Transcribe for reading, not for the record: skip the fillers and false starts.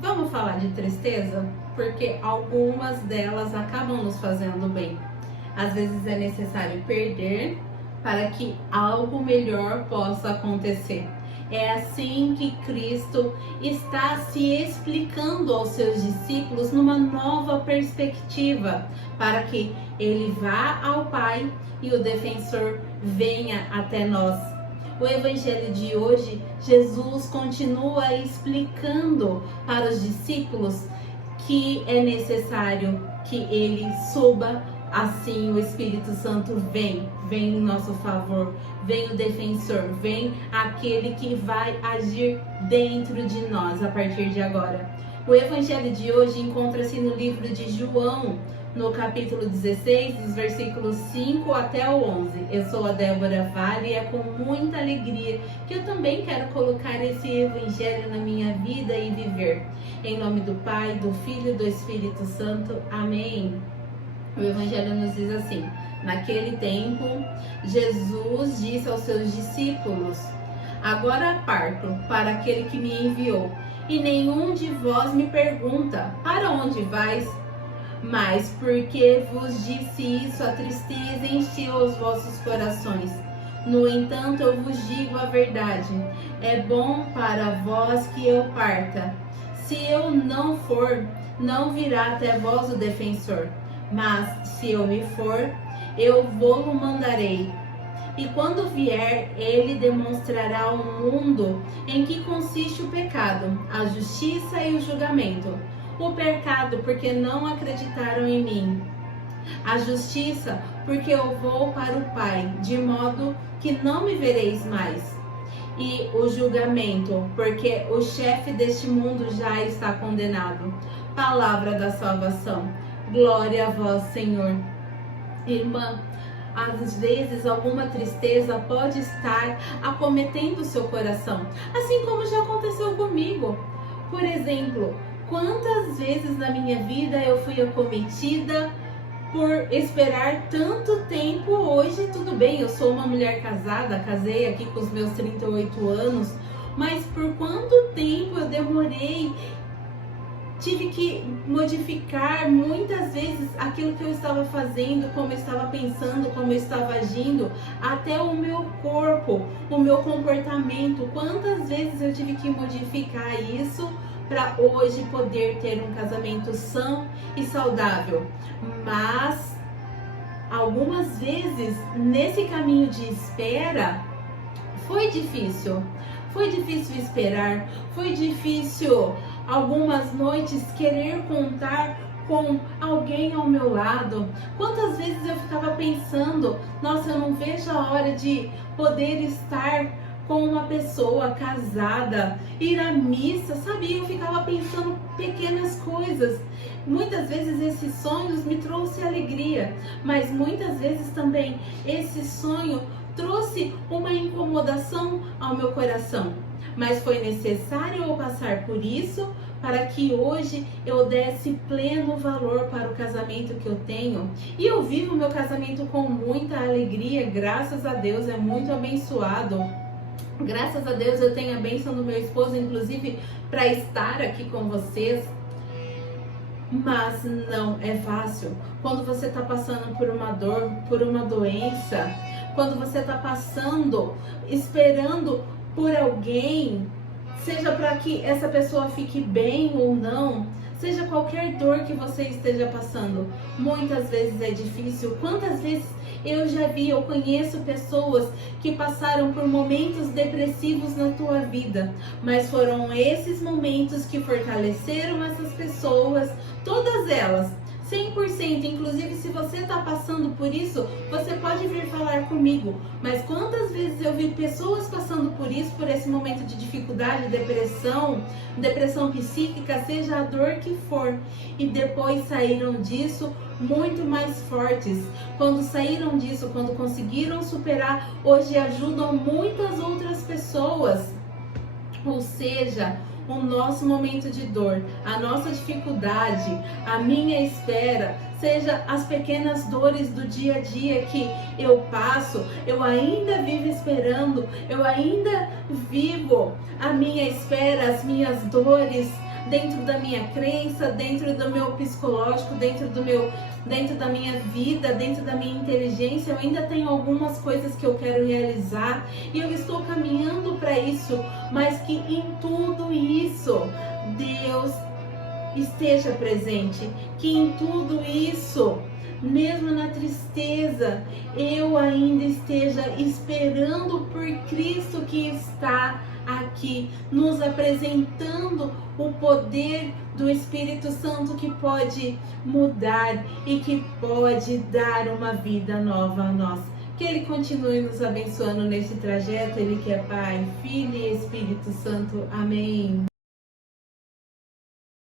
Vamos falar de tristeza? Porque algumas delas acabam nos fazendo bem. Às vezes é necessário perder para que algo melhor possa acontecer. É assim que Cristo está se explicando aos seus discípulos numa nova perspectiva, para que ele vá ao Pai e o defensor venha até nós. O evangelho de hoje, Jesus continua explicando para os discípulos que é necessário que ele suba. Assim o Espírito Santo vem em nosso favor, vem o defensor, vem aquele que vai agir dentro de nós a partir de agora. O evangelho de hoje encontra-se no livro de João, no capítulo 16, dos versículos 5 até o 11. Eu sou a Débora Vale e é com muita alegria que eu também quero colocar esse evangelho na minha vida e viver. Em nome do Pai, do Filho e do Espírito Santo. Amém. O evangelho nos diz assim: naquele tempo, Jesus disse aos seus discípulos: agora parto para aquele que me enviou, e nenhum de vós me pergunta: para onde vais? Mas porque vos disse isso, a tristeza encheu os vossos corações. No entanto, eu vos digo a verdade: é bom para vós que eu parta. Se eu não for, não virá até vós o defensor. Mas se eu me for, eu vou-lo mandarei. E quando vier, ele demonstrará ao mundo em que consiste o pecado, a justiça e o julgamento. O pecado, porque não acreditaram em mim. A justiça, porque eu vou para o Pai, de modo que não me vereis mais. E o julgamento, porque o chefe deste mundo já está condenado. Palavra da salvação. Glória a vós, Senhor. Irmã, às vezes alguma tristeza pode estar acometendo o seu coração, assim como já aconteceu comigo. Por exemplo, quantas vezes na minha vida eu fui acometida por esperar tanto tempo. Hoje tudo bem, eu sou uma mulher casada, casei aqui com os meus 38 anos, mas por quanto tempo eu demorei. Tive que modificar muitas vezes aquilo que eu estava fazendo, como eu estava pensando, como eu estava agindo, até o meu corpo, o meu comportamento. Quantas vezes eu tive que modificar isso para hoje poder ter um casamento são e saudável. Mas algumas vezes nesse caminho de espera foi difícil. Foi difícil esperar, foi difícil algumas noites querer contar com alguém ao meu lado. Quantas vezes eu ficava pensando, nossa, eu não vejo a hora de poder estar com uma pessoa casada, ir à missa, sabe? Eu ficava pensando pequenas coisas. Muitas vezes esses sonhos me trouxeram alegria, mas muitas vezes também esse sonho trouxe uma incomodação ao meu coração. Mas foi necessário eu passar por isso para que hoje eu desse pleno valor para o casamento que eu tenho. E eu vivo meu casamento com muita alegria, graças a Deus, é muito abençoado. Graças a Deus eu tenho a bênção do meu esposo, inclusive, para estar aqui com vocês. Mas não é fácil. Quando você está passando por uma dor, por uma doença, quando você está passando, esperando por alguém, seja para que essa pessoa fique bem ou não, seja qualquer dor que você esteja passando, muitas vezes é difícil. Quantas vezes eu já vi, eu conheço pessoas que passaram por momentos depressivos na tua vida, mas foram esses momentos que fortaleceram essas pessoas, todas elas, 100%, inclusive se você está passando por isso, você pode vir falar comigo. Mas quantas vezes eu vi pessoas passando por isso, por esse momento de dificuldade, depressão psíquica, seja a dor que for, e depois saíram disso muito mais fortes. Quando saíram disso, quando conseguiram superar, hoje ajudam muitas outras pessoas. Ou seja, o nosso momento de dor, a nossa dificuldade, a minha espera, seja as pequenas dores do dia a dia que eu passo, eu ainda vivo esperando, eu ainda vivo a minha espera, as minhas dores, dentro da minha crença, dentro do meu psicológico, dentro da minha vida, dentro da minha inteligência. Eu ainda tenho algumas coisas que eu quero realizar e eu estou caminhando para isso, mas que em tudo isso Deus esteja presente, que em tudo isso, mesmo na tristeza, eu ainda esteja esperando por Cristo que está aqui, nos apresentando o poder do Espírito Santo que pode mudar e que pode dar uma vida nova a nós. Que Ele continue nos abençoando nesse trajeto, Ele que é Pai, Filho e Espírito Santo. Amém.